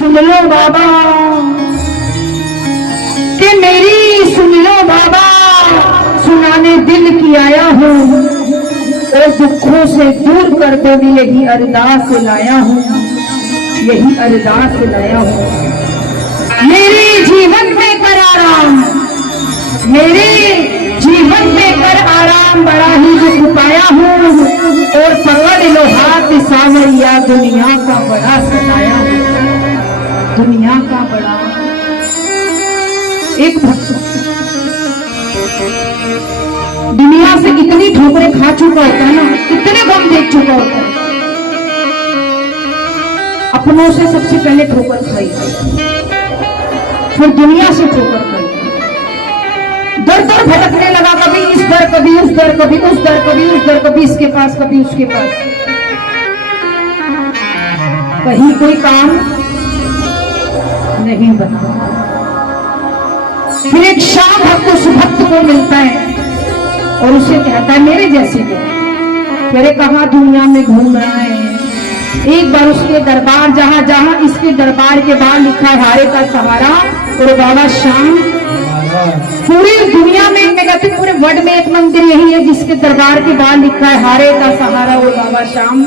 सुन लो बाबा, कि मेरी सुन लो बाबा, सुनाने दिल की आया हूँ और दुखों से दूर कर दो, यही अरदास लाया हूँ, यही अरदास लाया हूँ। मेरे जीवन में कर आराम, मेरे जीवन में कर आराम, बड़ा ही दुख पाया हूँ और पकड़ लो हाथ सावरिया, दुनिया का बड़ा सताया हूँ, दुनिया का बड़ा। एक भक्त दुनिया से इतनी ठोकरें खा चुका होता है ना, इतने गम देख चुका होता है, अपनों से सबसे पहले ठोकर खाई, फिर दुनिया से ठोकर खाई, दर दर भटकने लगा, कभी इस दर कभी उस दर, कभी उस दर कभी उस दर, कभी इसके पास कभी उसके पास, कहीं कोई काम नहीं बना। फिर एक शाम भक्त उस भक्त को मिलता है और उसे कहता है मेरे जैसे को, मेरे कहा दुनिया में घूम रहा है, एक बार उसके दरबार, जहां जहां इसके दरबार के बाहर लिखा है हारे का सहारा और बाबा श्याम, पूरी दुनिया में मैं कहती पूरे वर्ल्ड में एक मंदिर यही है जिसके दरबार के बाहर लिखा है हारे का सहारा और बाबा श्याम।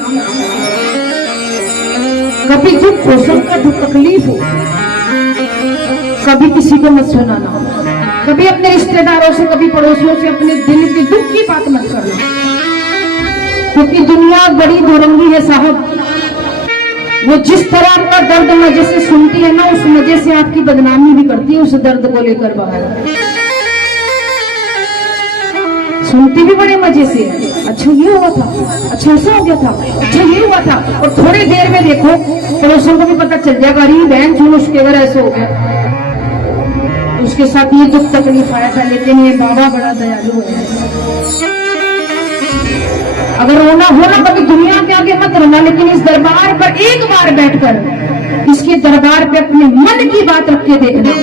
कभी दुख हो, सबका दुख तकलीफ हो, कभी किसी को मत सुनाना, कभी अपने रिश्तेदारों से, कभी पड़ोसियों से अपने दिल की दुख की बात मत करना, क्योंकि दुनिया बड़ी दुरंगी है साहब। वो जिस तरह आपका दर्द मजे से सुनती है ना, उस मजे से आपकी बदनामी भी करती है, उस दर्द को लेकर बाहर सुनती भी बड़े मजे से है, अच्छा ये हुआ था, अच्छा ऐसा हो गया था, अच्छा ये हुआ था, और थोड़ी देर में देखो पड़ोसियों को भी पता चल जाएगा अरे बहन सुन उसके अगर ऐसे हो गया, उसके साथ ये दुख तकलीफ आया था, लेकिन ये बाबा बड़ा दयालु है। अगर रोना हो ना कभी दुनिया के आगे मत रोना, लेकिन इस दरबार पर एक बार बैठकर इसके दरबार पे अपने मन की बात रख के देखना,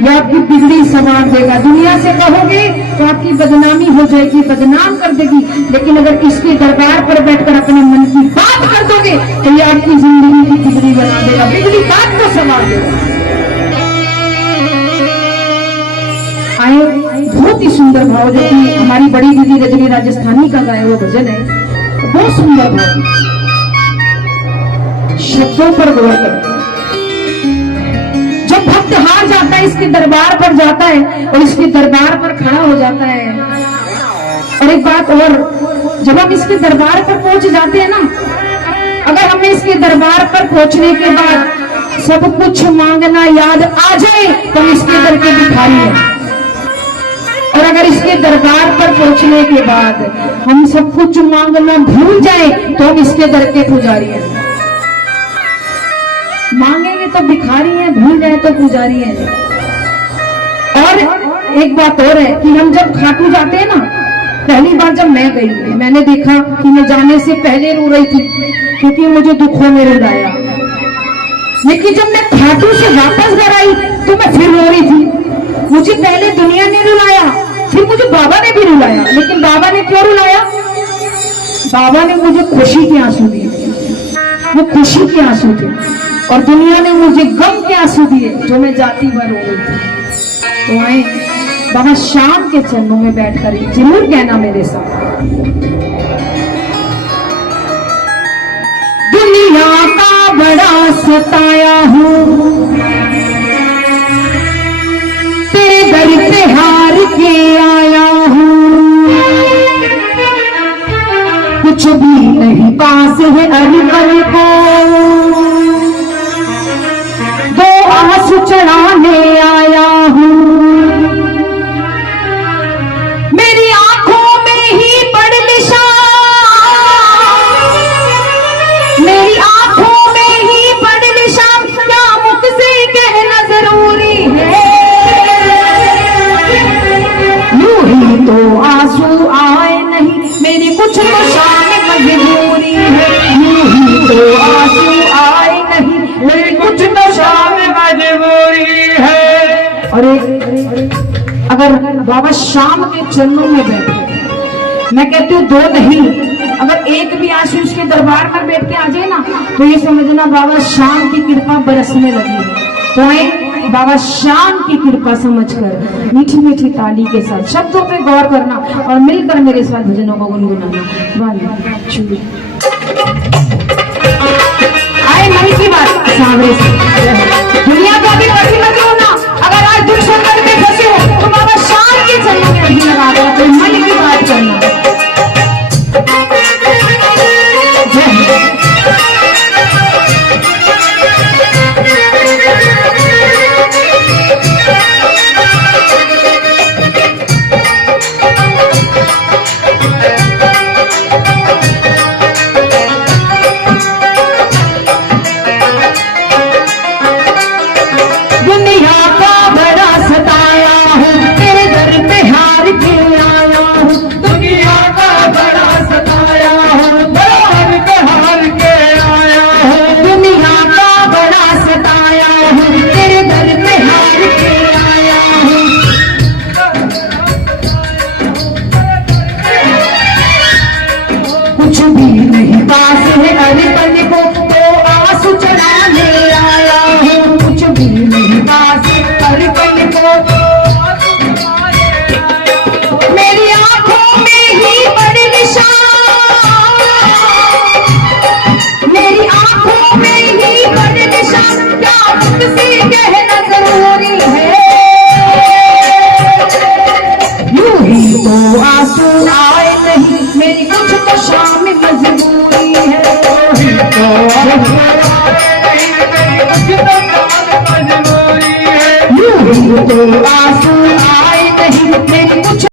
वो आपकी बिगड़ी संवार देगा। दुनिया से कहोगे तो आपकी बदनामी हो जाएगी, बदनाम कर देगी, लेकिन अगर इसके दरबार पर बैठकर अपने मन की बात कर दोगे तो ये आपकी जिंदगी की बिगड़ी बना देगा, बिगड़ी बात को संवार देगा। आए बहुत ही सुंदर भाव, जो कि हमारी बड़ी दीदी रजनी राजस्थानी का गाया हुआ भजन है, बहुत सुंदर भाव, शब्दों पर गौर करें। जब भक्त हार जाता है, इसके दरबार पर जाता है और इसके दरबार पर खड़ा हो जाता है, और एक बात और, जब हम इसके दरबार पर पहुंच जाते हैं ना, अगर हमें इसके दरबार पर पहुंचने के बाद सब कुछ मांगना याद आ जाए तो हम इसके दर के भिखारी हैं, और अगर इसके दरबार पर पहुंचने के बाद हम सब कुछ मांगना भूल जाए तो हम इसके दर के पुजारी हैं। मांगेंगे तो भिखारी हैं, भूल जाए तो पुजारी हैं। और एक बात और है कि हम जब खाटू जाते हैं ना, पहली बार जब मैं गई, मैंने देखा कि मैं जाने से पहले रो रही थी क्योंकि मुझे दुखों में रुलाया, लेकिन जब मैं खाटू से वापस घर आई तो मैं फिर रो रही थी। मुझे पहले दुनिया ने रुलाया, फिर मुझे बाबा ने भी रुलाया, लेकिन बाबा ने क्यों रुलाया? बाबा ने मुझे खुशी के आंसू दिए, वो खुशी के आंसू थे, और दुनिया ने मुझे गम के आंसू दिए जो मैं जाती भर रो रही थी। तो आए बाबा श्याम के चरणों में बैठकर जरूर कहना मेरे साथ, दुनिया का बड़ा सताया हूँ, तेरे दर पे हार के आया हूँ, कुछ भी नहीं पास है अरिपन को, दो आंसू चढ़ाने आया हूँ, मेरी आंखों में ही पड़ निशान, मेरी आंखों में ही पड़ निशान, क्या मुझसे कहना जरूरी है, यूं ही तो आंसू आए नहीं, मेरी कुछ तो शाम मजबूरी है, यूं ही तो आंसू आए नहीं, मेरी कुछ तो शाम मजबूरी है। और अगर बाबा श्याम के चरणों में बैठे, मैं कहती हूँ दो नहीं अगर एक भी आंसू इसके दरबार में बैठ के आ जाए ना तो ये समझना बाबा शाम की कृपा बरसने लगी है। तो आए बाबा शाम की कृपा समझकर मीठी मीठी ताली के साथ शब्दों पे गौर करना और मिलकर मेरे साथ भजनों को गुनगुनाना। आए मन की बात सामने से दुनिया का भी कठिन लगे हो ना, अगर आज दुख संकट में फंसे हो तो बाबा शाम के चरणों में अभी लगा दो, तो मन की बात करना। कुछ भी नहीं पास है अरे पल को तो आंसू चढ़ाने आया हूँ। कुछ भी नहीं पास है अरे पल को मेरी आंखों में ही बड़े निशान, मेरी आंखों में ही बड़े निशान, क्या तुमसे कहना जरूरी है। यूं ही तो आंसू आए नहीं मेरी कुछ तो शाम